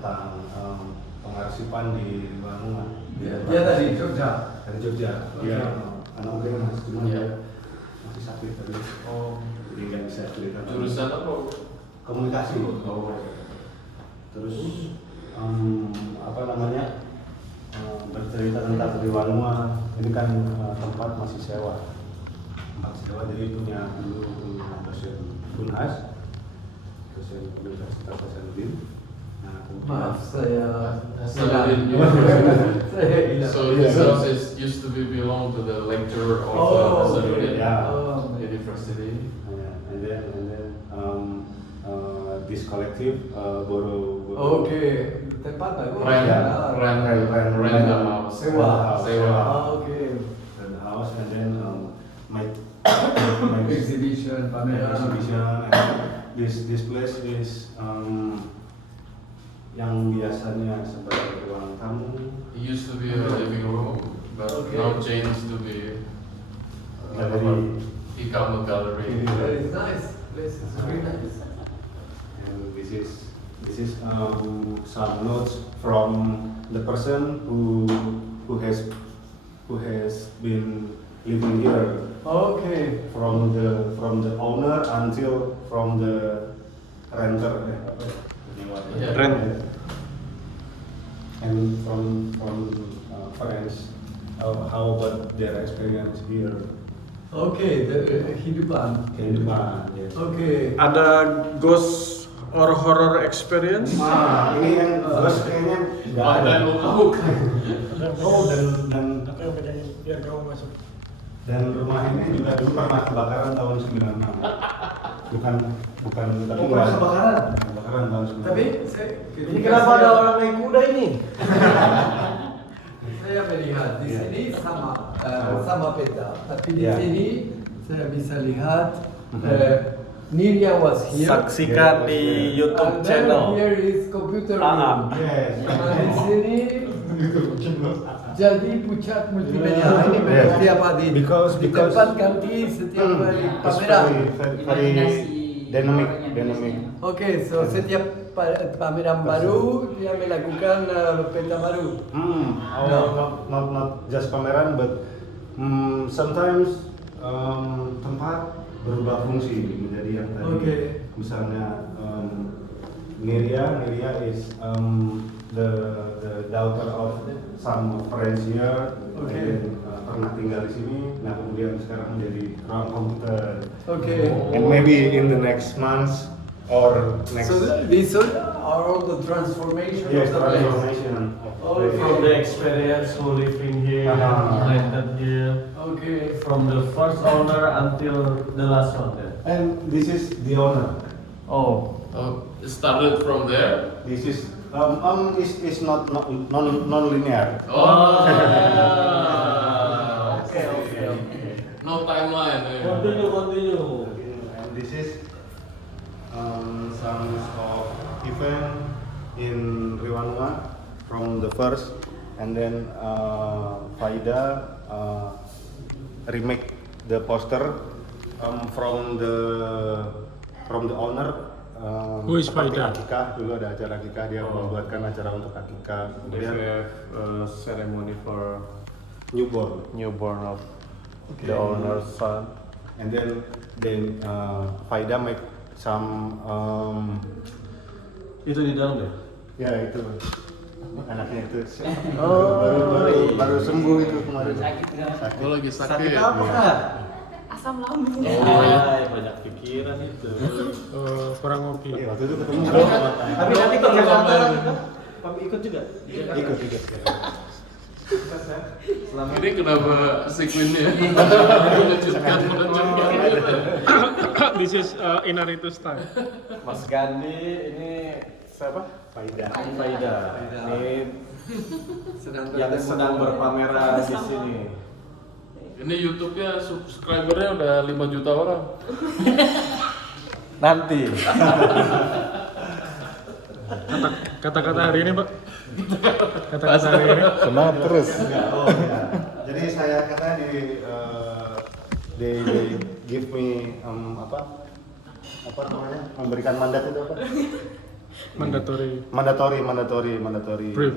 tentang pengarsipan di Bandung. Dia dari Jogja. Dari Jogja. Dia anak muda masih cuma dia masih sakit tadi. Oh. Jadi nggak bisa cerita. Jurusan apa? Komunikasi. Oh. Terus apa namanya? Bercerita tentang Triwanua. Ini kan tempat masih sewa. Tempat sewa jadi punya dulu dosen Unhas, dosen Universitas Hasanuddin. Nah, Maaf saya Hasanuddin. Saya hilang. So this house used to be belong to the lecturer of Hasanuddin University. And then this collective borrow. Oke, tempat bagus. Rent the house. Sewa. Oke. And the house and then my Exhibition, pameran. exhibition and this place is yang biasanya sebagai ruang tamu. It used to be a living room, but now changed to be Gallery. become a gallery. Very nice. Place is very nice. And this is some notes from the person who has been living here. Okay. From the owner until from the renter. Yeah. Rent. And from friends, how about their experience here? Oke, kehidupan. Kehidupan. Yes. Oke. Ada ghost or horror experience? Nah, ini yang terus kayaknya nggak ada. Oh, dan Apa yang bedanya biar kamu masuk? dan rumah ini juga dulu pernah kebakaran tahun 96. Bukan tapi Pernah kebakaran? Kebakaran tahun 96. Tapi Ini kenapa ada orang naik kuda ini? saya melihat di sini sama peta, tapi di Ya. sini saya bisa lihat Nirya was here. Saksikan di YouTube And channel. then here is computer Ah. room. Yes. Nah, di sini jadi pusat multimedia. Ini Yes. setiap hari Because- ditempatkan di setiap hari It's pameran. very dynamic. Oke, so setiap pameran baru dia melakukan peta baru. Not just pameran, but sometimes tempat berubah fungsi menjadi yang tadi. Oke. Misalnya Nirya is the daughter of some friends here. Oke. And, pernah tinggal di sini. Nah kemudian sekarang menjadi ruang komputer. Oke. And maybe in the next months or next. So these are all the transformation Yes, of the place. transformation. Oh, From the experience who living here, rented here, Okay. from the first owner until the last one. Then. And this is the owner. Oh, It started from there. This is is not non-linear. Oh. okay. No timeline. Continue. And this is some of event in Riwanua from the first, and then Faida remake the poster from the owner. Who is seperti Faida? Akikah, dulu ada acara Akikah, dia membuatkan acara untuk Akikah. Kemudian ceremony for newborn of the owner's son. and then Faida make some Itu di dalam deh. ya itu anaknya itu Oh, baru sembuh itu kemarin. Gue lagi sakit. Sakit apa kak? Asam lambung. Banyak pikiran itu. Kurang ngopi. Iya, waktu itu ketemu. Tapi nanti ke Jakarta kami ikut juga. Ikut. Ini kenapa sequinnya? Menunjukkan. This is Inaritu style. Mas Gandhi ini siapa? Faida. Faida. Ini yang sedang berpameran di sini. Ini YouTube-nya subscribernya udah 5 juta orang. Nanti. Kata-kata hari ini, Pak. Kata-kata hari ini. Semangat terus. Oh ya. Jadi saya kata they give me apa namanya, memberikan mandat itu apa? Mandatory. Mandatory. Brief.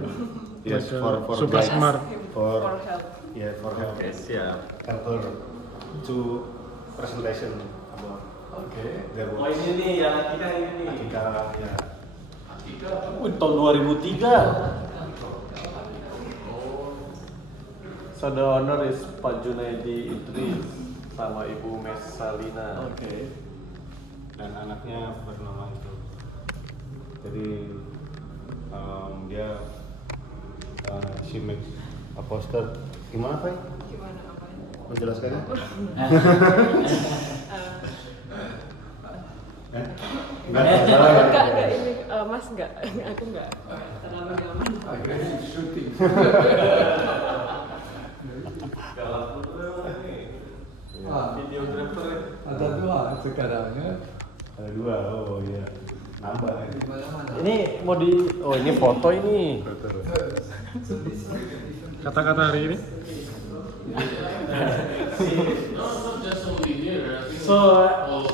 Yes, Like, for super guys. smart. For help. yeah, for help. Siap. Helper to presentation about their Oh work. ini nih yang kita ini nih. Ketika ya. Tahun 2003. So the owner is Pak Junaidi Idris sama Ibu Mesalina. Dan anaknya bernama itu. Jadi dia she makes a poster. Gimana Pak? Gimana apanya? Menjelaskannya? Enggak ini Mas enggak, aku enggak terlalu nyaman. Shooting. Videographer. Ada 2 sekarang ya. Ada 2, oh iya. Nambah ya. Di mana-mana. Ini mau ini foto ini. Kata-kata hari ini. Not just only here. I think So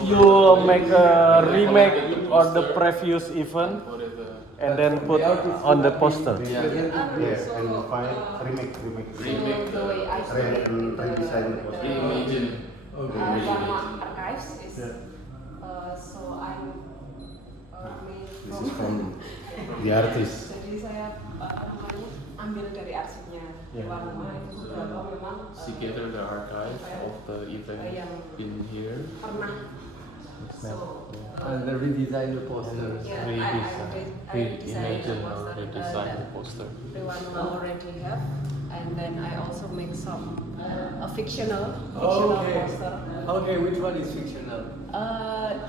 you make a remake of the previous event what is the and then put on the poster. Yeah, and find remake. The way I Remake and redesign the poster. imagine? Dharma Archives is so I'm This is from the artist. jadi saya namanya ambil dari arsipnya Dharma itu beberapa memang She gathered the archive of the event in here. pernah so And the redesign the poster. yeah, Reimagine or redesign the poster. the one we already have, and then I also make some a fictional Okay. poster. Okay, which one is fictional?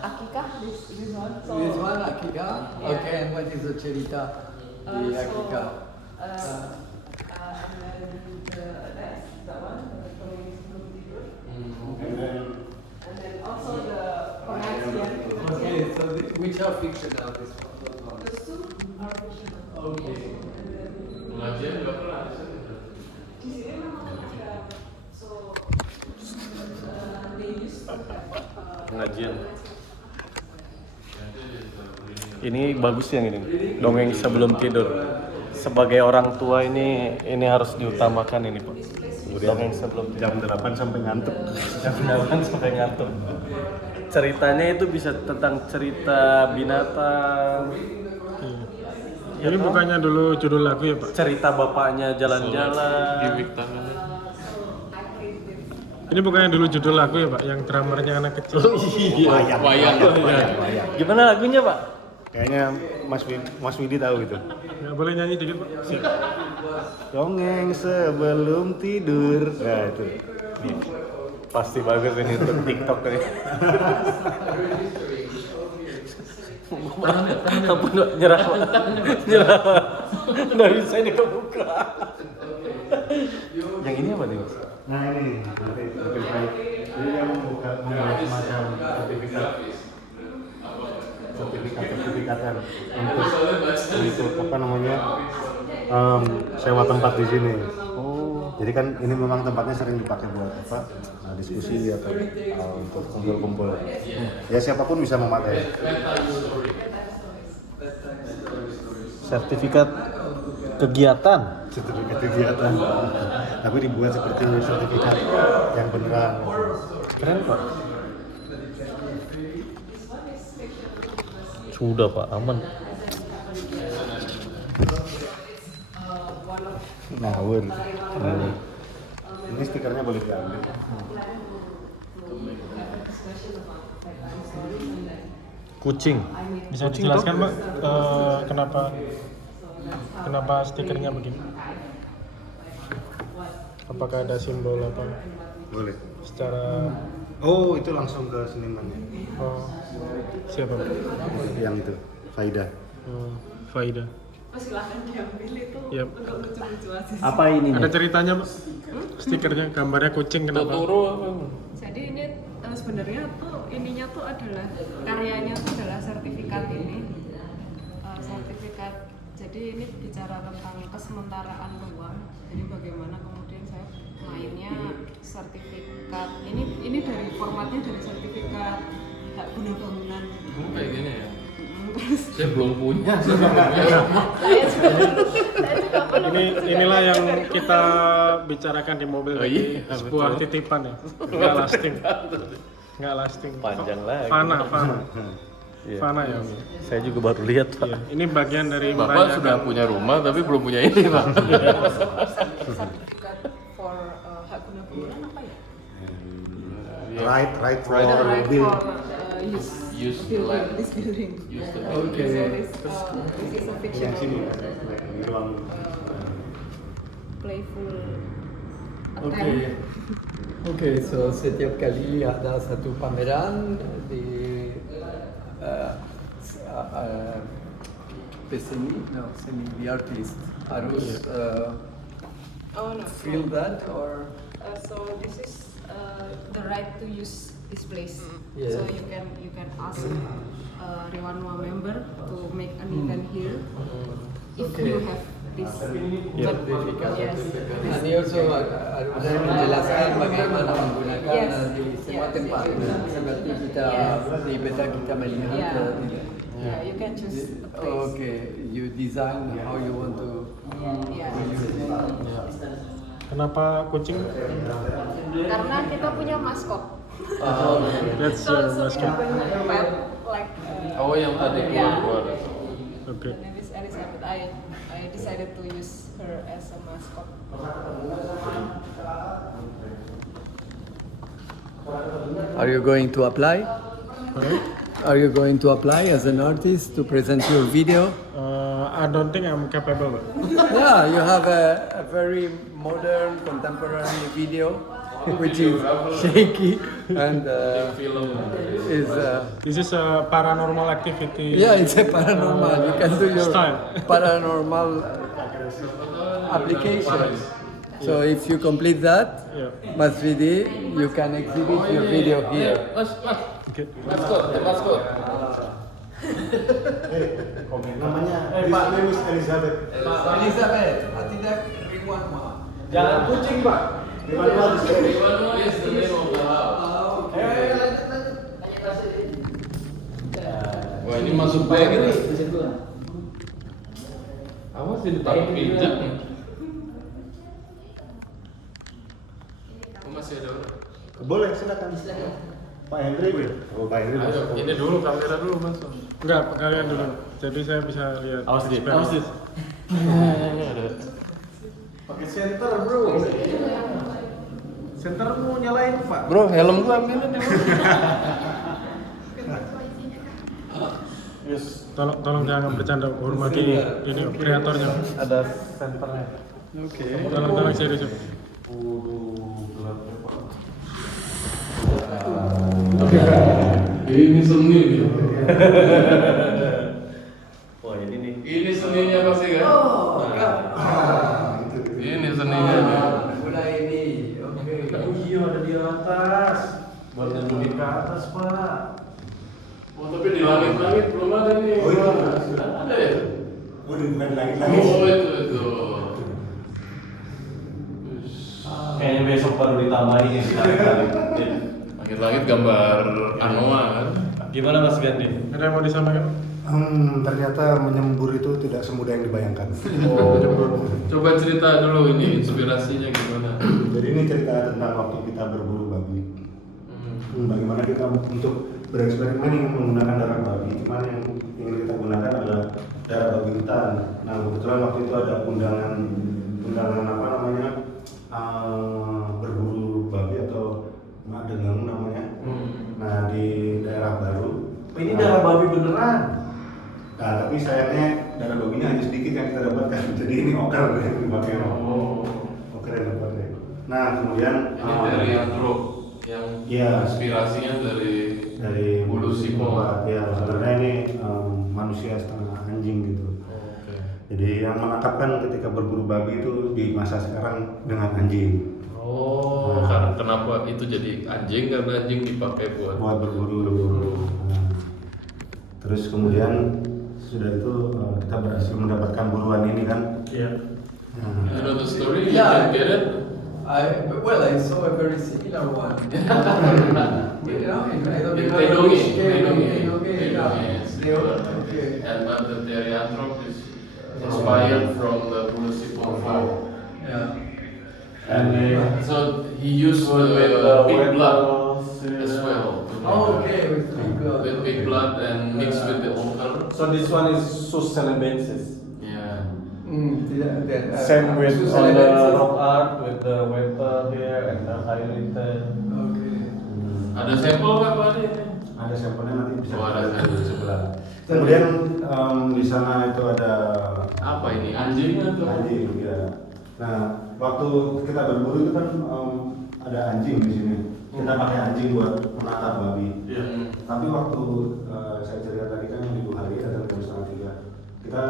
Akikah this one. So, This one, Akika. Yeah. Okay, and what is the cerita di Akika? and then that's the one, the communist group tidur. And then also the pengajian. Okay, so which are fictional? This one. Those two are fictional. Okay. Pengajian nggak pernah. Di sini memang ada, so they used to have Pengajian. Ini bagus yang ini. Dongeng sebelum tidur. Sebagai orang tua ini harus diutamakan ini, Pak. Dongeng sebelum tidur. Jam 8 sampai ngantuk. Jam 8 sampai ngantuk. Ceritanya itu bisa tentang cerita binatang. Ini bukannya dulu judul lagu ya Pak? Cerita bapaknya jalan-jalan. Gimik tangannya. Ini bukannya dulu judul lagu ya Pak? Yang drummernya anak kecil. Wayang. Gimana lagunya, Pak? Kayaknya Mas Widi tahu gitu. Nggak boleh nyanyi dikit Pak? Dongeng sebelum tidur. Nah itu. Pasti bagus ini untuk TikTok ini. Apa nyerah? Nyerah. Nggak bisa ini kebuka. Yang ini apa nih, Mas? Nah ini nanti jadi yang membuat semacam sertifikatan untuk apa namanya sewa tempat di sini. Oh. Jadi kan ini memang tempatnya sering dipakai buat apa diskusi atau untuk kumpul-kumpul. Ya siapapun bisa memakai. Sertifikat kegiatan. Sertifikat kegiatan. Tapi dibuat seperti sertifikat yang beneran. Keren, Pak. Sudah, Pak, aman. Ngawur. Ini stikernya boleh diambil. Kucing. Bisa dijelaskan Pak kenapa stikernya begini? Apakah ada simbol apa? Boleh. Secara Oh, itu langsung ke senimannya. oh, siapa Pak? Yang itu, Faida. Faida. silahkan diambil itu Yap. untuk lucu-lucu aja. Apa ini? Ada ceritanya Pak? Stikernya gambarnya kucing kenapa? Totoro apa? Jadi ini sebenarnya tuh ininya tuh adalah karyanya tuh adalah sertifikat ini. Sertifikat. Jadi ini bicara tentang kesementaraan ruang. Jadi bagaimana kemudian saya mainnya sertifikat. Ini dari formatnya dari sertifikat hak guna bangunan. Kayak gini ya? Saya belum punya, saya nggak punya. Inilah yang kita bicarakan di mobil Oh, tadi, iya, sebuah betul. titipan ya. Nggak lasting. Nggak lasting. Panjang lagi. Fana. Iya. Fana ya. Om. Saya juga baru lihat, Pak. Iya. Ini bagian dari Bapak sudah punya rumah tapi belum punya ini, Pak. Sertifikat for hak guna bangunan apa ya? Right for The right build. for Use the building, land. this building. Use the Okay. So this is a fictional playful attempt. Okay. Okay, so setiap kali ada satu pameran di peseni, the artist harus Oh no. feel that or So this is the right to use this place. Yeah. So you can ask Rewanwa member to make an event here if Okay. you have this. sertifikat. Yes. And you also harus menjelaskan bagaimana menggunakan Yes. di semua Yes, tempat. yes. Seperti kita Yes. di beta kita melihat. Yeah. Yeah, you can choose the place. Okay, you design how you want to Yeah. use it. Kenapa kucing? Karena kita punya maskot. That's So mascot. we punya pet like. Oh, yang tadi keluar. Okay. Her name is Elizabeth. I decided to use her as a mascot. Are you going to apply? Are you going to apply as an artist to present your video? I don't think I'm capable. Pak. Yeah, you have a very modern, contemporary video, which is shaky and Film. is This is a paranormal activity. yeah, it's a paranormal. You can do your Style. paranormal application. So if you complete that, Yeah. Mas Vidi, you can exhibit your video here. Okay. Maskot. Namanya Miss Elizabeth. Elizabeth, tidak Rewanwa. Jangan kucing, Pak. Rewanwa is the name of the house. Wah, ini masuk bag ini. Awas ini tak pijak nih. Oh, masih ada orang. Boleh, silakan. Pak Henry. Oh, Pak Henry. Ayo, ini dulu kamera dulu, Mas. Enggak, kalian dulu. Jadi saya bisa lihat. Awas dit, experience. awas dit. Pakai center, bro. Center mau nyalain, Pak. Bro, helm gua ambilin dulu. Tolong jangan bercanda, hormati ini kreatornya. Ada senternya. Tolong serius. Ini seni nih. Wah, ini nih. Ini seninya pasti kan? Ini seninya nih. Mulai ini, oke. Oh iya, ada di atas. Buat nunjukin ke atas, Pak. Oh, tapi di langit-langit belum ada nih. Oh, iya. Sudah ada ya? Oh, bukan lagi. Oh, itu. Kayaknya besok baru ditambahin ya. Langit-langit gambar anoa kan? Gimana Mas Gandhi? Ada yang mau disampaikan? Ternyata menyembur itu tidak semudah yang dibayangkan. Oh, coba cerita dulu ini inspirasinya gimana? Jadi ini cerita tentang waktu kita berburu babi. Bagaimana kita untuk bereksperimen dengan menggunakan darah babi. Cuman yang ingin kita gunakan adalah darah babi hutan. Nah kebetulan waktu itu ada undangan apa namanya berburu babi atau mak dengang namanya. Nah di daerah baru. Ini darah babi beneran. Nah tapi sayangnya darah babinya hanya sedikit yang kita dapatkan. Jadi ini oker yang dipakai. Oker yang dipakai. Nah kemudian Ini dari grup yang Iya. inspirasinya dari bulu simo. Ya sebenarnya ini manusia setengah anjing gitu. Oke. Jadi yang menangkapkan ketika berburu babi itu di masa sekarang dengan anjing Oh, karena kenapa itu jadi anjing? Karena anjing dipakai buat buat berburu. Nah, terus kemudian sudah itu kita berhasil mendapatkan buruan ini kan. Iya. Nah, You know the story? Yeah. You can get it? I saw a very similar one. You know, in Tedongi. Tedongi, yeah. Tedongi, yes. Okay. Therianthrope is inspired from the Pulsipovo. Yeah. And so he used the pig blood as well. to Oh, make okay, with with pig blood and mixed with the ochre. So this one is sus celebensis. Yeah. Same with Sus all the celebensis. rock art with the wafer here and the highlighter. Okay. Ada sampel nggak Pak ini? Ada sampelnya nanti bisa Oh, ada kita lihat di sampel. sebelah. Kemudian di sana itu ada Apa ini? Anjing atau? anjing ya. Nah, waktu kita berburu itu kan ada anjing di sini. Kita pakai anjing buat menangkap babi. Iya. Tapi waktu saya cerita tadi kan yang di hari datang jam 2:30, kita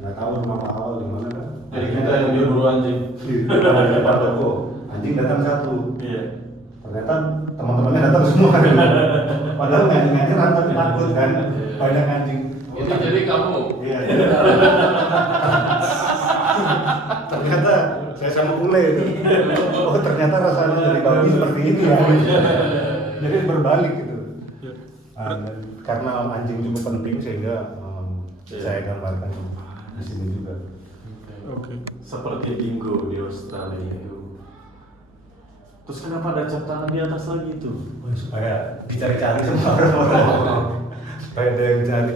nggak tahu rumah Pak Awal di mana kan. Jadi kita yang diburu anjing. Di depan toko, anjing datang satu. Iya. Ternyata teman-temannya datang semua. Padahal anjing-anjing tapi takut kan, banyak anjing. Ini jadi kamu. Iya. Ternyata saya sama Kule itu. Oh ternyata rasanya dari babi seperti ini ya. Jadi berbalik gitu. Karena anjing cukup penting sehingga saya gambarkan di sini juga. Oke. Seperti dingo di Australia itu. Terus kenapa ada cap tangan di atas lagi itu? Supaya dicari-cari sama orang-orang. Supaya ada yang cari.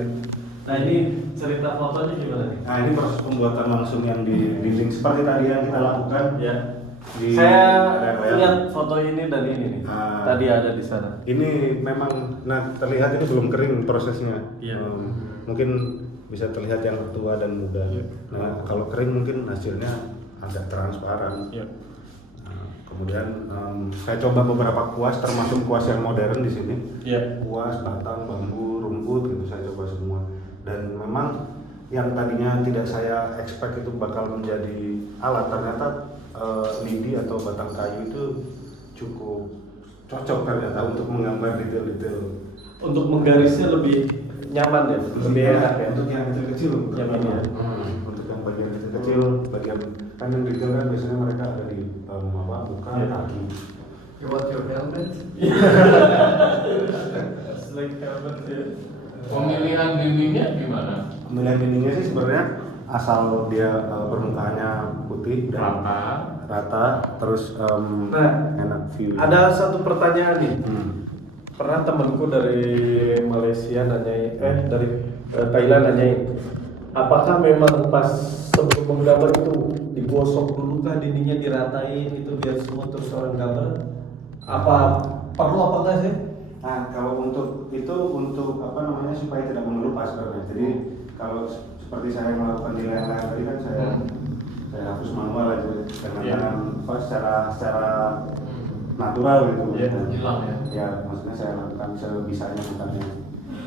Nah ini cerita fotonya gimana nih? Nah ini proses pembuatan langsung yang di dinding seperti tadi yang kita lakukan. Ya. Di Saya area lihat foto ini dan ini nih. Ah. Tadi ada di sana. Ini memang, nah terlihat ini belum kering prosesnya. Iya. Mungkin bisa terlihat yang tua dan muda. Nah kalau kering mungkin hasilnya agak transparan. Iya. Nah, kemudian saya coba beberapa kuas, termasuk kuas yang modern di sini. Iya. Kuas, batang, bambu, rumput gitu saya coba semua. Dan memang yang tadinya tidak saya expect itu bakal menjadi alat, ternyata lidi atau batang kayu itu cukup cocok ternyata untuk menggambar detail-detail. Untuk menggarisnya lebih nyaman ya, lebih enak ya. Untuk yang kecil-kecil, Nyaman ya. untuk yang bagian kecil-kecil, bagian kan yang detail kan biasanya mereka ada di muka, Iya. kaki. You want your helmet? Like helmet ya. Pemilihan dindingnya gimana? Pemilihan dindingnya sih sebenarnya asal dia permukaannya putih dan rata, terus enak view. Ada satu pertanyaan nih. Pernah temanku dari Malaysia nanyain, dari Thailand nanyain, apakah memang pas sebelum menggambar itu digosok dulu kah dindingnya, diratain itu biar semua terus orang gambar? Apa perlu apa enggak sih? Nah kalau untuk itu apa namanya supaya tidak mengelupas sebenarnya. Jadi kalau seperti saya melakukan di layar tadi kan saya hapus manual aja dengan tangan secara natural gitu. Hilang ya. Ya maksudnya saya lakukan sebisanya bukannya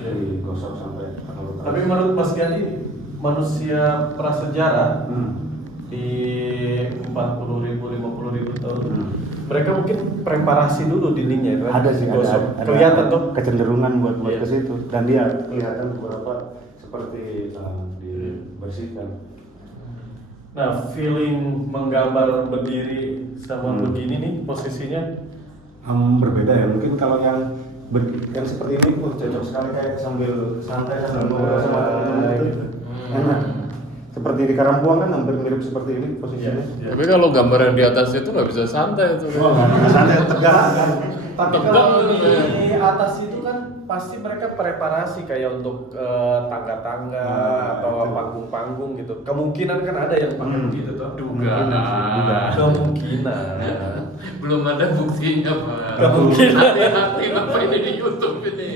digosok sampai terlalu. Tapi menurut Mas Gandhi, manusia prasejarah di 40.000, 50.000 tahun, mereka mungkin preparasi dulu dindingnya kan? Ada sih, Gosok. ada Kelihatan tuh. kecenderungan buat Iya. ke situ dan dia kelihatan beberapa seperti dibersihkan. Nah, feeling menggambar berdiri sama begini nih posisinya. Berbeda ya, mungkin kalau yang seperti ini cocok sekali kayak sambil santai sambil ngobrol sama teman-teman gitu. Enak. Seperti di Karampuang kan hampir mirip seperti ini posisinya. Tapi kalau gambar yang di atas itu nggak bisa santai itu. Oh, nggak santai, tegak kan. Tapi Tegang kalau gitu di ya. atas itu kan pasti mereka preparasi kayak untuk tangga-tangga atau panggung-panggung gitu. Kemungkinan kan ada yang pakai begitu tuh. Dugaan. Kemungkinan. Belum ada buktinya Pak. Kemungkinan. Hati-hati Bapak ini di YouTube ini.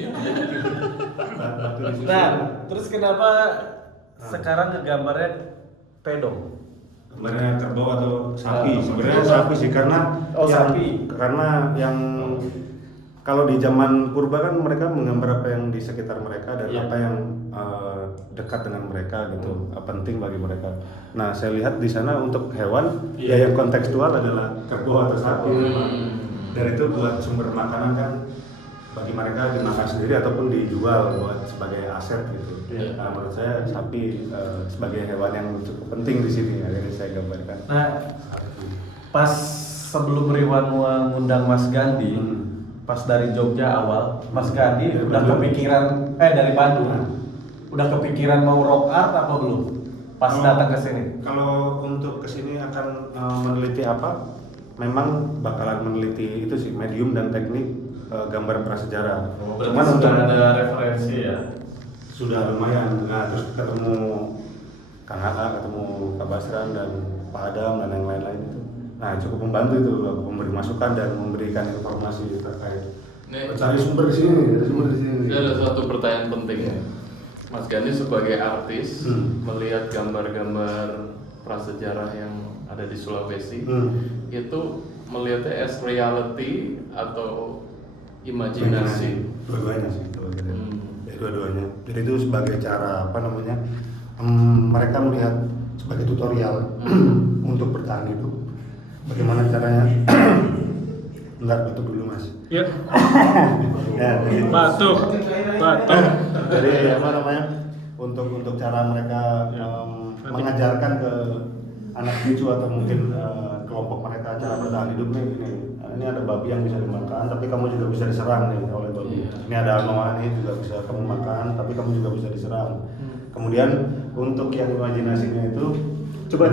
Nah, terus kenapa sekarang ngegambarnya pedong? Sebenarnya kerbau atau sapi, sebenarnya sapi sih karena sapi. Karena yang kalau di zaman purba kan mereka menggambar apa yang di sekitar mereka dan apa yang dekat dengan mereka gitu, penting bagi mereka. Nah, saya lihat di sana untuk hewan ya yang kontekstual adalah kerbau atau sapi. Dan itu buat sumber makanan kan bagi mereka dimakan sendiri ataupun dijual buat sebagai aset gitu. Nah, menurut saya sapi sebagai hewan yang cukup penting di sini akhirnya saya gambarkan. Nah, pas sebelum Riwan mengundang Mas Gandhi, pas dari Jogja awal, Mas Gandhi udah kepikiran dari Bandung. Udah kepikiran mau rock art apa belum? Pas datang ke sini. Kalau untuk kesini akan meneliti apa? Memang bakalan meneliti itu sih medium dan teknik gambar prasejarah. Cuman sudah ada referensi ya. Sudah lumayan. Nah terus ketemu Kang Aa, ketemu Kak Basran dan Pak Adam dan yang lain-lain itu. Nah cukup membantu itu memberi masukan dan memberikan informasi terkait. Cari sumber di sini, ada sumber di sini. Ini ada satu pertanyaan penting ya. Mas Gandhi sebagai artis melihat gambar-gambar prasejarah yang ada di Sulawesi itu melihatnya as reality atau imajinasi? Dua-duanya sih kalau gitu. Ya, dua-duanya. Jadi itu sebagai cara apa namanya? Mereka melihat sebagai tutorial untuk bertahan hidup. Bagaimana caranya? Bentar, batuk dulu mas. Ya, Ya, jadi, batuk. jadi apa namanya? Untuk cara mereka mengajarkan ke anak cucu atau mungkin kelompok mereka cara bertahan hidup nih ini ada babi yang bisa dimakan tapi kamu juga bisa diserang nih oleh babi. Ini ada anoa nih juga bisa kamu makan tapi kamu juga bisa diserang. Kemudian untuk yang imajinasinya itu Coba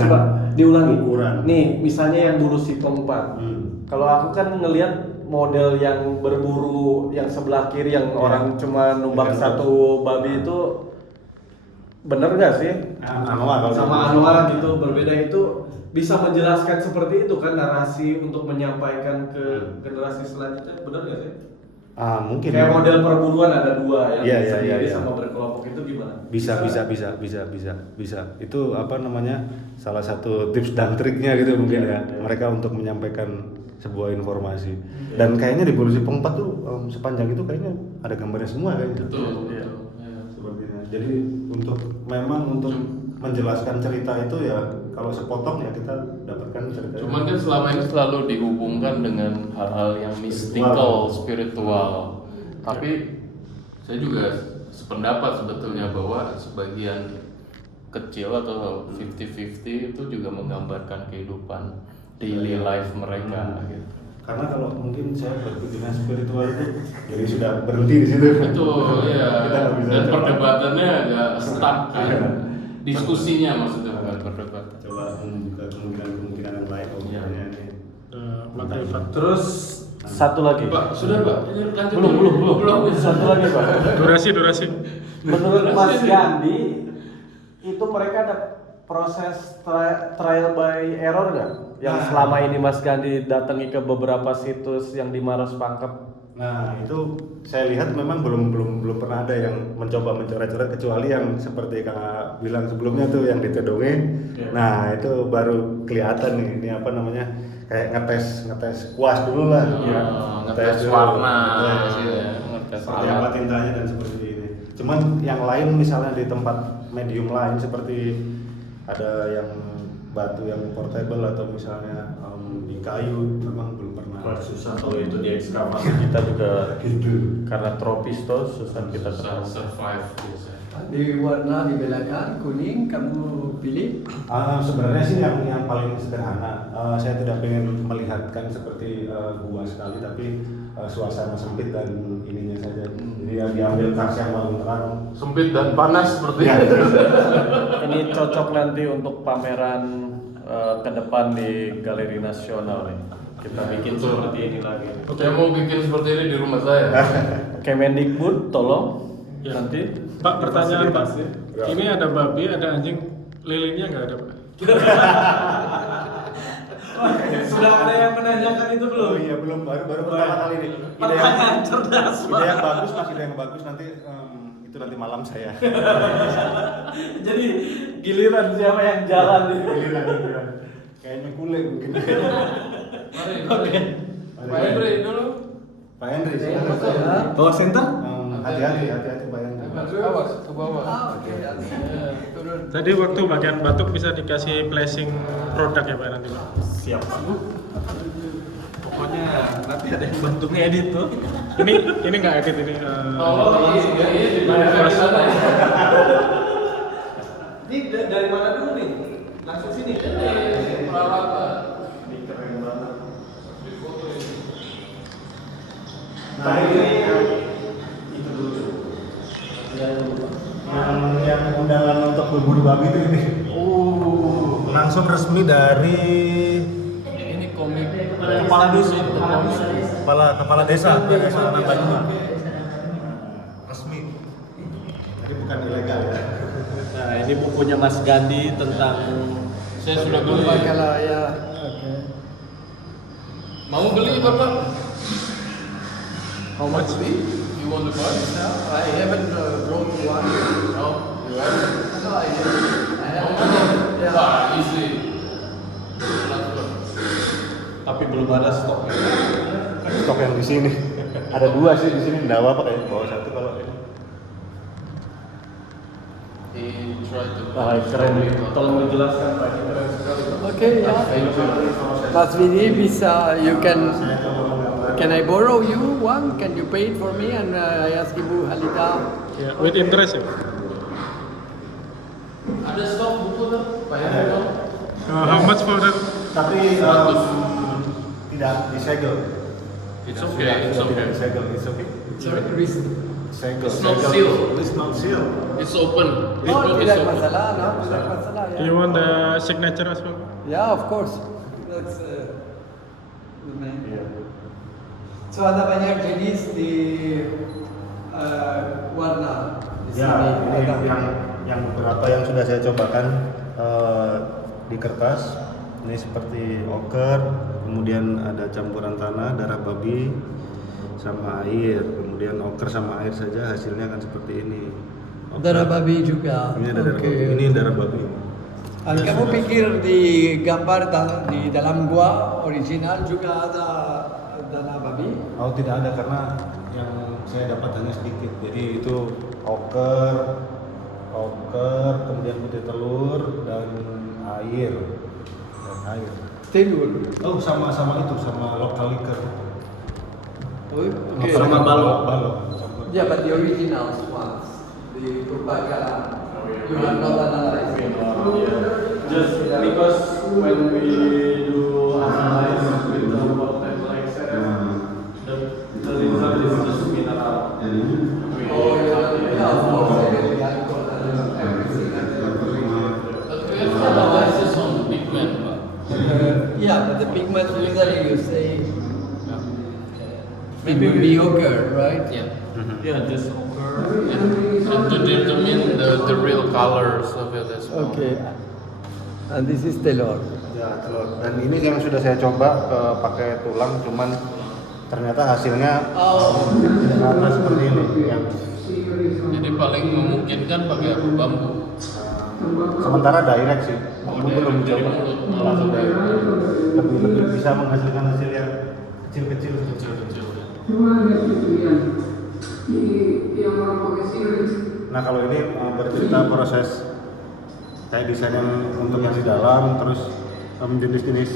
diulangi. ukuran. Nih, misalnya yang bulu sitong 4. Kalau aku kan ngelihat model yang berburu yang sebelah kiri yang orang cuma numbak satu babi itu bener nggak sih? Anoa kalau Sama anoa gitu berbeda itu bisa menjelaskan seperti itu kan narasi untuk menyampaikan ke generasi selanjutnya bener nggak sih? mungkin Kayak model perburuan ada dua yang Iya, sendiri iya. sama berkelompok itu gimana? bisa. Itu apa namanya salah satu tips dan triknya gitu mungkin ya mereka untuk menyampaikan sebuah informasi dan kayaknya di Bulu Sipong 4 tuh sepanjang itu kayaknya ada gambarnya semua kayaknya. Betul. Iya. Sepertinya. Jadi untuk menjelaskan cerita itu ya kalau sepotong ya kita dapatkan cerita. Cuman kan selama ini selalu dihubungkan dengan hal-hal yang mystical, spiritual. Tapi saya juga sependapat sebetulnya bahwa sebagian kecil atau 50-50 itu juga menggambarkan kehidupan daily life mereka gitu. Karena kalau mungkin saya berpikirnya spiritual itu jadi sudah berhenti di situ. Betul ya. Kita nggak bisa Dan cepat. perdebatannya agak stuck kan. Diskusinya maksudnya bukan perdebatan. Coba membuka kemungkinan yang lain. Iya. Materi fakta. Terus satu lagi. Pak, sudah Pak. Ini lanjut. Belum. Satu lagi Pak. Durasi. Menurut Mas Gandhi itu mereka ada proses trial by error nggak? Yang selama ini Mas Gandhi datangi ke beberapa situs yang di Maros Pangkep. Nah itu saya lihat memang belum pernah ada yang mencoba mencoret-coret kecuali yang seperti Kang bilang sebelumnya tuh yang di Tedonge. Nah itu baru kelihatan nih ini apa namanya kayak ngetes kuas dulu lah. Ngetes dulu. warna, Ngetes, ngetes seperti apa tintanya dan seperti ini. Cuman yang lain misalnya di tempat medium lain seperti ada yang batu yang portable atau misalnya di kayu memang belum pernah. Susah kalau itu di ekskavasi kita juga Gitu. karena tropis tuh susah kita Susah ketemu. survive biasanya. Di warna di belakang kuning kamu pilih. Sebenarnya sih yang paling sederhana. Saya tidak ingin melihatkan seperti gua sekali, tapi suasana sempit dan ininya saja. Jadi yang diambil tas yang paling terang. Sempit dan panas seperti Ya, itu. Ini cocok nanti untuk pameran ke depan di Galeri Nasional nih. Kita bikin seperti ini lagi. Saya mau bikin seperti ini di rumah saya. Kemendikbud tolong Ya. nanti. Pak, pertanyaan Pak. Fasilitasi. Ini ada babi, ada anjing, lilinnya nggak ada Pak? Sudah ada yang menanyakan itu belum? Oh iya belum baru pertama kali ini. Pertanyaan cerdas, Ide yang bagus masih ide yang bagus nanti itu nanti malam saya. Jadi giliran siapa yang jalan nih? Giliran. Kayaknya kulit mungkin. Mari. Pak Hendri dulu. Pak Hendri silakan. Bawa center? Hati-hati Pak Hendri. Awas ke bawah. Oke, turun. Tadi waktu bagian batuk bisa dikasih flashing produk ya Pak nanti Pak? Siap. Pokoknya nanti ada yang bantu ngedit tuh. Ini nggak edit ini. Oh iya di mana di sana ya? Ini dari mana dulu nih? Langsung sini. Perawatan. Ini keren banget. Nah ini itu dulu. Yang waktu bulu babi itu ini. Langsung resmi dari Ini komik Kepala dusun. kepala desa Nambanyuma. Resmi. Jadi bukan ilegal ya. Nah, ini bukunya Mas Gandhi tentang saya sudah beli. Kalau ya, oke. Mau beli Bapak? How much? You want to buy? I haven't wrote one. No. You want? No, I have. Yeah. Wah, easy. tapi belum ada stoknya. Stok yang di sini. Ada 2 sih di sini, enggak apa-apa kayak bawa 1 kalau ini. He tried to. Keren nih. Tolong dijelaskan Pak, ini keren sekali. Okay, yeah. Mas Vidi bisa, you can I borrow you one? Can you pay it for me? And I ask Ibu Halida. Yeah, with interest ya. Ada stok buku tuh? Bayar dong. How much for that? Tapi tidak disegel. It's okay. It's Tidak okay. disegel, it's okay. Sorry, risk. Segel. It's not sealed. It's not sealed. It's open. This Oh, book is tidak open. masalah, no, tidak masalah. Do you Yeah, want the signature as well? yeah, of course. That's the main. Iya. So ada banyak jenis di warna di Ya, sini. ini Ada. yang beberapa yang sudah saya cobakan di kertas. Ini seperti oker, kemudian ada campuran tanah, darah babi, sama air. Kemudian oker sama air saja hasilnya akan seperti ini. Oker. Darah babi juga. Ini ada darah Oke. babi. Ini darah babi. Dan kamu pikir di gambar di dalam gua original juga ada darah babi? Oh, tidak ada karena yang saya dapat hanya sedikit. Jadi itu oker, kemudian putih telur dan air. Telur. Oh, sama itu, sama lokal liquor. Oh, okay. Sama balok. Yeah, but the original ones, the Purbakala, you have not analyzed. Just because when we do analyze with the content like that, the result is just mineral. Oh, yeah, of course, the alcohol and everything. But we have analysis on the pigment, Pak. Yeah, but the pigment usually you say maybe mediocre, right? Yeah. Yeah, just occur. And to determine the real colors of it as well. Okay. And this is telur. Ya, telur. Dan ini yang sudah saya coba pakai tulang, cuman ternyata hasilnya tidak rata seperti ini. Yang Jadi paling memungkinkan pakai apa? Bambu. sementara direct sih, belum Dari coba mulut. langsung direct. Lebih bisa menghasilkan hasil yang kecil-kecil. Kecil-kecil. Nah kalau ini bercerita proses saya desainnya untuk yang di dalam, terus jenis-jenis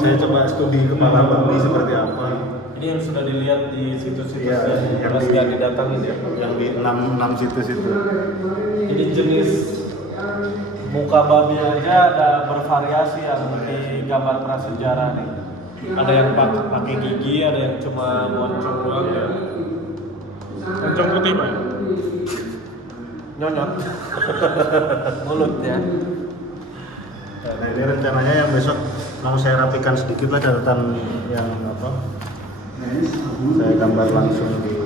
saya coba studi kepala babi seperti apa. Ini yang sudah dilihat di situs-situs Iya, yang Mas Gandhi datangin ya. Yang di 6 situs itu. Jadi jenis muka babi aja ada bervariasi yang di gambar prasejarah nih. Ada yang pakai gigi, ada yang cuma moncong doang ya. Moncong putih Pak. Nyonyot. Mulut ya. Nah ini rencananya yang besok mau saya rapikan sedikit lah catatan yang apa. Saya gambar langsung di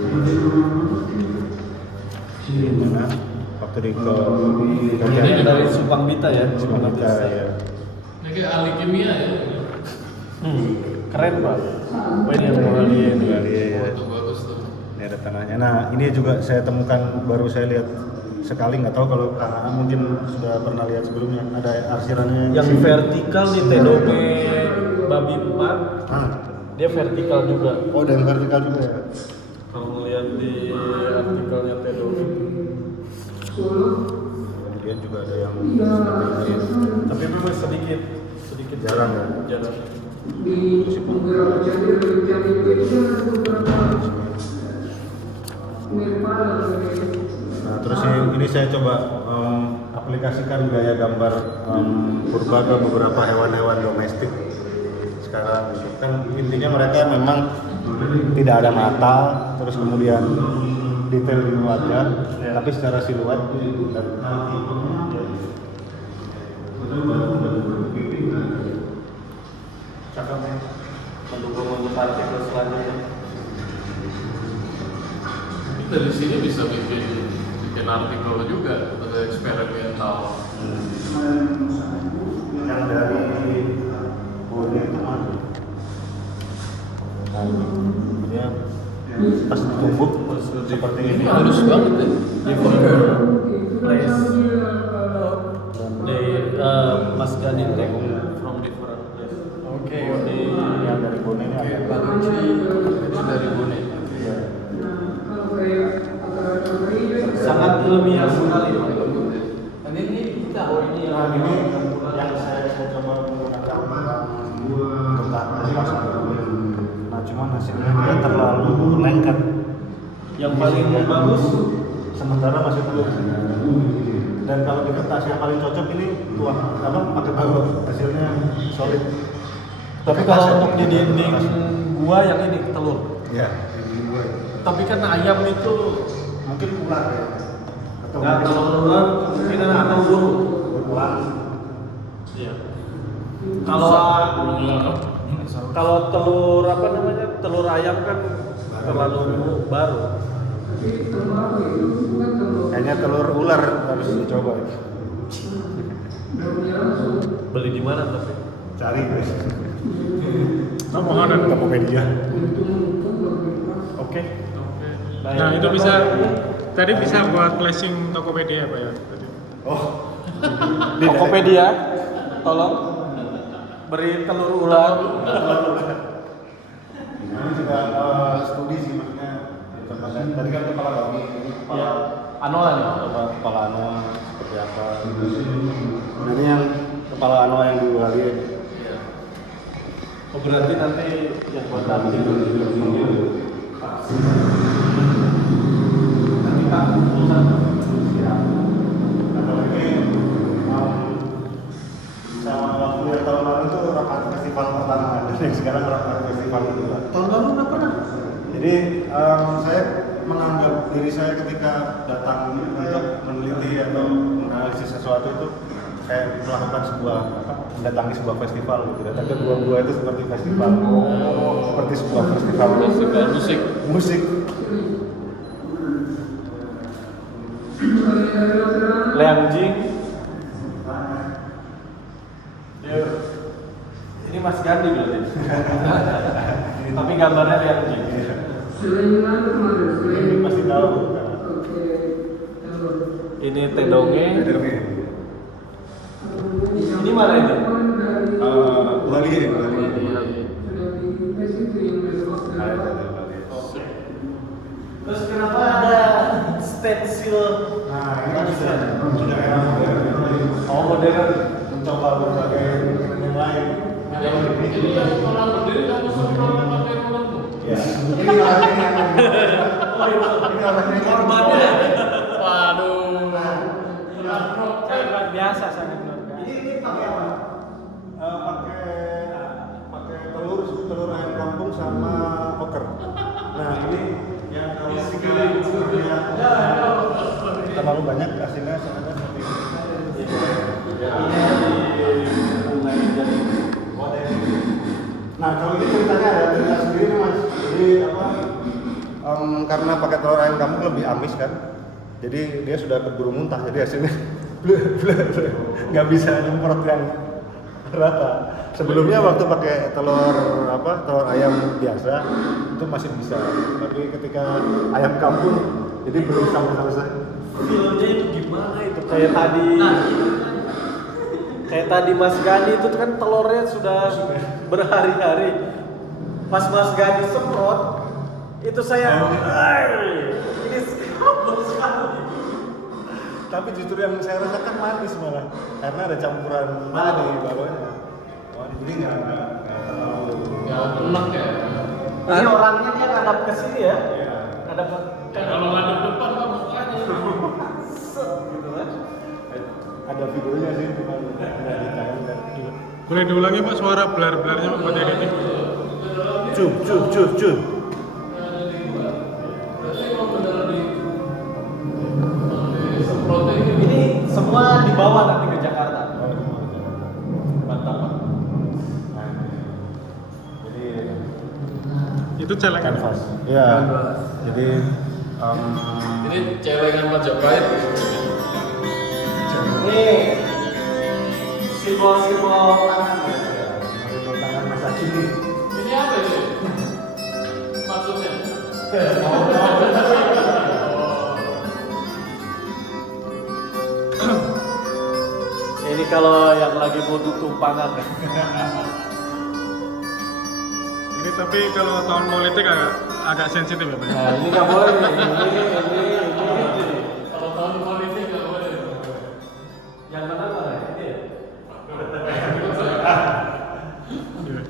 mana waktu di Ini dari Subang Bita ya. ya. Ini kayak ahli kimia ya. Keren Pak. Oh ini yang mau ini. Itu bagus tuh. Ini ada tanahnya. Nah ini juga saya temukan, baru saya lihat sekali, nggak tahu kalau Kang mungkin sudah pernah lihat sebelumnya. Ada arsirannya Yang vertikal di Tedome babi 4, Ah, dia vertikal juga. oh ada yang vertikal juga ya. Kalau melihat di artikelnya Tedome. Kemudian juga ada yang seperti ini. Tapi memang sedikit Jarang ya. Jarang. Nah, terus ini saya coba aplikasikan gaya gambar purba ke beberapa hewan-hewan domestik sekarang. Kan intinya mereka memang tidak ada mata, terus kemudian detail di wajah, tapi secara siluet dan Cakep nih. Mendukung untuk artikel selanjutnya. Dari sini bisa bikin artikel juga atau eksperimental. yang dari Bone itu mana? Dia pas ditumbuk seperti ini. Halus banget ya. Place. Mas Gani take from different place. Oke. Yang dari Bone ini ada. Baluchi Itu dari Bone. Sangat ilmiah sekali. ini kita. Nah ini yang saya coba menggunakan getah lepasan. Nah cuman hasilnya dia terlalu lengket. Yang paling bagus Sementara masih telur. Dan kalau di kertas yang paling cocok ini tuang apa pakai balok, hasilnya solid. tapi kalau untuk di dinding gua yang ini telur. Ya, ini gue. Tapi kan ayam itu Mungkin ular ya. Atau nggak mungkin telur kemungkinan atau burung. ular. Iya. Kalau telur apa namanya telur ayam kan terlalu baru. Kayaknya telur ular harus dicoba. Beli di mana tapi? Cari guys. Permohonan. Tokopedia. Oke. Nah itu bisa, tadi bisa buat flashing Tokopedia Pak ya? Tadi. Oh. Tokopedia, tolong beri telur ular. Ini juga studi sih maksudnya. Tadi kan kepala babi, ini kepala Ya, anoa nih. kepala anoa seperti apa. Nah, ini yang kepala anoa yang diulalin. Oh, berarti nanti yang buat nanti nanti Pak urusan Kalau ini sama waktu yang tahun lalu itu rapat festival pertama dan yang sekarang rapat festival kedua. tahun lalu nggak pernah. Jadi saya menganggap diri saya ketika datang untuk meneliti atau menganalisis sesuatu itu saya melakukan mendatangi sebuah festival gitu. Datang ke gua itu seperti festival, seperti sebuah festival musik. Liang Jing. Ini Mas Gandhi berarti. Tapi gambarnya Liang Jing. Ini pasti tahu. Ini Tedonge. Ini mana ini? Bali. Terus kenapa ada stensil? Nah, ini sudah era modern. Oh, modern. Mencoba berbagai mungkinan yang lain. Ini yang orang berdiri kamu suruh pakai orang tuh. Ya, ini orangnya yang ini orangnya yang Korbannya. Waduh. Sangat biasa sangat luar biasa. Ini pakai apa? Pakai telur ayam kampung sama oker. Nah ini yang kalau sebenarnya terlalu banyak hasilnya sebenarnya seperti ini. Nah kalau ini ceritanya ada cerita sendiri nih mas. Jadi apa? Karena pakai telur ayam kampung lebih amis kan. Jadi dia sudah keburu muntah. Jadi hasilnya nggak bisa nyemprot yang rata. Sebelumnya waktu pakai telur ayam biasa itu masih bisa. Tapi ketika ayam kampung jadi belum sampai selesai. Filmnya itu gimana itu? Kayak tadi Mas Gani itu kan telurnya sudah berhari-hari. Pas Mas Gani semprot itu saya ini skandal sekali. Tapi justru yang saya rasakan manis malah karena ada campuran madu di bawahnya. Jadi nggak terlalu. Ya enak ya. Ini orangnya dia ngadap ke sini ya. Iya. Ngadap Kalau ngadep depan mah mukanya. gitu kan. Ada videonya sih cuma nggak ditayangkan. Boleh diulangi Pak suara belar-belarnya Pak buat editing? Cuk. Berarti emang beneran di dibawa nanti ke Jakarta. Mantap Pak. Jadi Itu celengan. kanvas. Iya. Jadi Ini celengan Majapahit. Ini simbol-simbol tangan ya. simbol tangan masa kini. Ini apa ini? Maksudnya? Ini kalau yang lagi butuh tumpangan. Ini tapi kalau tahun politik agak sensitif ya Pak. Nah, ini nggak boleh nih. Ini. Kalau tahun politik nggak boleh. Yang mana? Ini ya? Iya.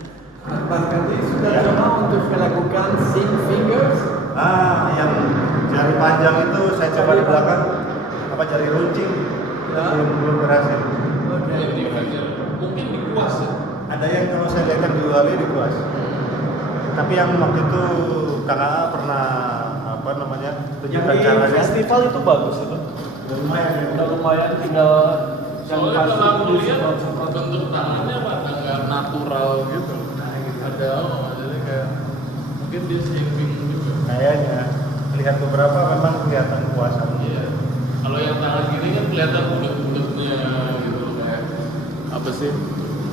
Mas Kandi sudah coba untuk melakukan sing fingers? Yang jari panjang itu saya coba di belakang, apa jari runcing, itu belum berhasil. Mungkin di kuas ya. Ada yang kalau saya lihat di Bali di Kuas. Tapi yang waktu itu KKA pernah apa namanya Yang tunjukkan di caranya. festival itu bagus itu. Udah lumayan tinggal Soalnya kalau aku lihat bentuk tangannya pada nggak natural gitu. Ada jadi kayak mungkin dia shaping juga. Kayaknya lihat beberapa memang kelihatan kuasanya. Iya. Kalau yang tangan gini kan kelihatan bulat-bulatnya gitu loh, kayak apa sih?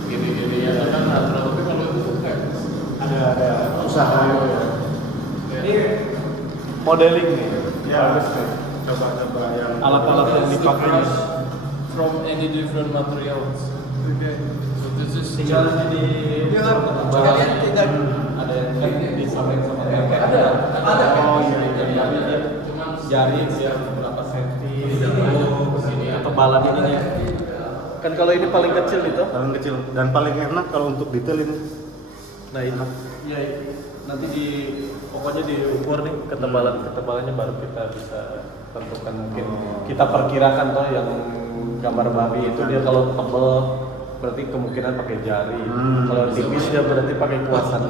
Gini-gini ya kan natural, tapi kalau itu kayak Ada usaha. Ini modeling nih. Ya, Bagus nih. coba yang Alat-alat yang dipakai. from any different materials. Okay. So this is Tinggal di Kalian tidak ada yang disampaikan sama ada. Oh iya iya. cuman Jari ya berapa senti ketebalan ininya. Kan kalau ini paling kecil itu. paling kecil dan paling enak kalau untuk detail ini. Nah ini ya nanti pokoknya diukur nih ketebalannya baru kita bisa tentukan mungkin kita perkirakan tuh yang gambar babi itu dia kalau tebel berarti kemungkinan pakai jari kalau tipis dia berarti pakai kuasan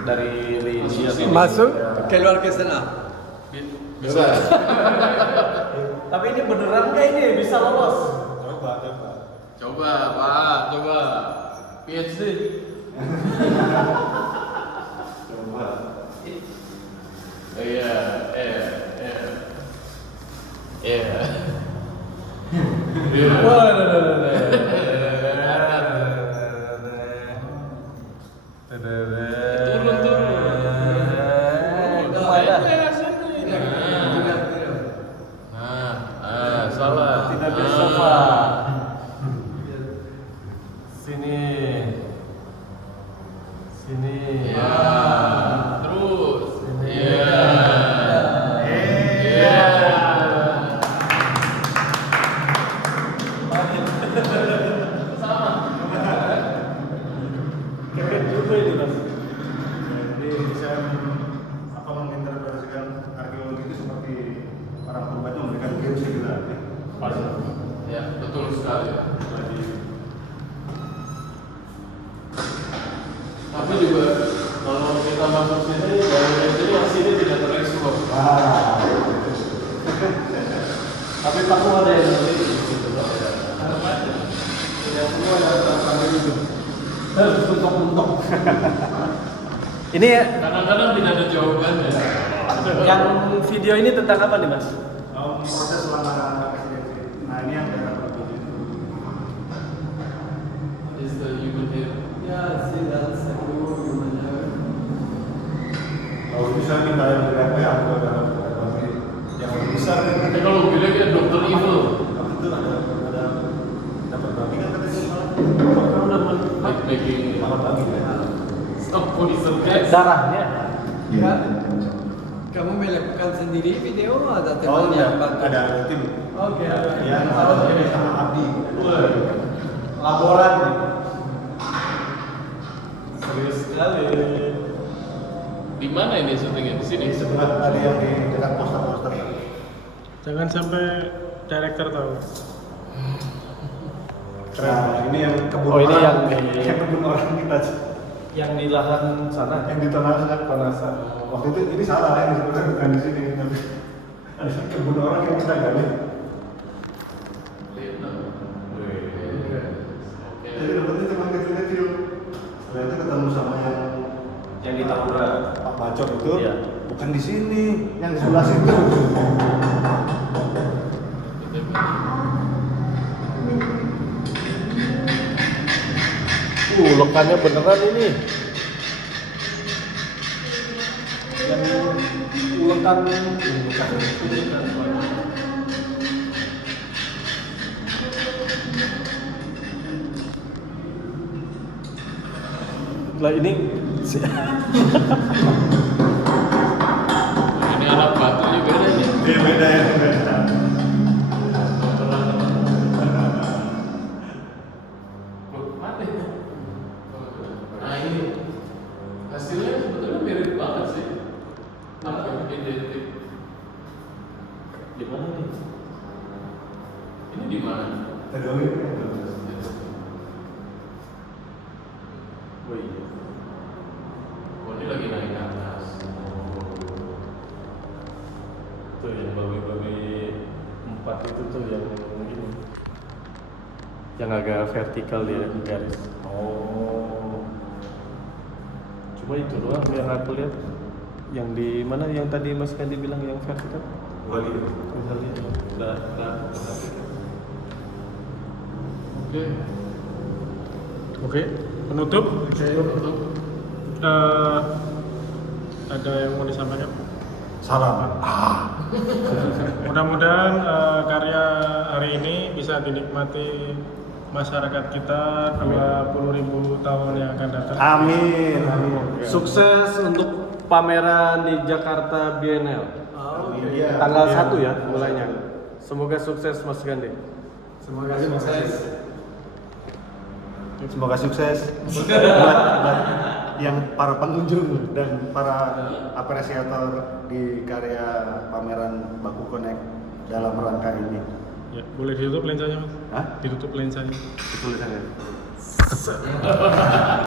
dari lini atau masuk keluar ke sana. bisa. tapi ini beneran nggak ini bisa lolos Coba, Pak, coba. PhD. Iya. Turun. Salah. tidak bisa Pak sini Iya. Terus. Iya. keren juga ini mas Jadi bisa apa menginterpretasikan arkeologi itu seperti orang purba itu memberikan tips kita. Ya, betul sekali. Tapi juga kalau kita masuk sini dari sini yang sini tidak tereksplor. tapi aku ada yang nanti di situ ya semua yang tersampai itu harus mentok ini ya Kadang-kadang tidak ada jawabannya. yang video ini tentang apa nih mas? Proses selama presidensi. Nah ini yang daerah berbeda. Is the human hair. Ya, sih dan seluruh gimana? Kalau bisa minta yang berapa ya, aku ada yang lebih besar. Tapi kalau bilang ya dokter evil. Waktu itu ada dapat babi kan katanya. Like making Dapat babi ya. stop poison gas. darahnya Ya. Kamu melakukan sendiri video ada teman Oh yang iya, bantu? ada tim. Oke. Yang ada ini sama Abdi. laporan nih serius sekali Di mana ini syutingnya? Di sini. Di sebelah tadi yang di dekat poster-poster. Jangan sampai director tahu. Nah, ini yang kebun Oh, ini orang. yang kebun orang kita. yang di lahan sana Yang di Tonasan. Waktu itu ini salah yang disebutkan bukan di sini, tapi ada kebun orang yang kita gali. Vietnam. ternyata ketemu sama Yang di Tahura. Pak Bacok itu, Iya. bukan di sini, yang di sebelah situ. Ulekannya beneran ini. Yang ulekan. Lah ini Ini anak batunya beda nih. Iya beda ya, beda. Loh, mana ya? Nah ini hasilnya sebetulnya mirip banget sih. Hampir identik. di mana nih? Ini di mana? Tegawi. Oh iya. Oh ini lagi naik ke atas. Tuh yang babi-babi 4 itu tuh yang ini. Yang agak vertikal dia garis. Oh. Cuma itu doang yang aku lihat. Yang di mana yang tadi Mas Kandi bilang yang vertikal? Bukan gitu. Bisa lihat. Udah. Oke. Oke, penutup. Ada yang mau disampaikan? Salam. Mudah-mudahan karya hari ini bisa dinikmati masyarakat kita 20.000 tahun yang akan datang. Amin. Sukses untuk pameran di Jakarta Biennale. Iya. Tanggal 1 ya mulainya. Semoga sukses Mas Gandhi. Semoga sukses. Semoga sukses buat yang para pengunjung dan para apresiator di karya pameran Baku Connect dalam rangka ini. Ya, boleh ditutup lensanya, Mas? Hah? Ditutup lensanya. Tulisannya.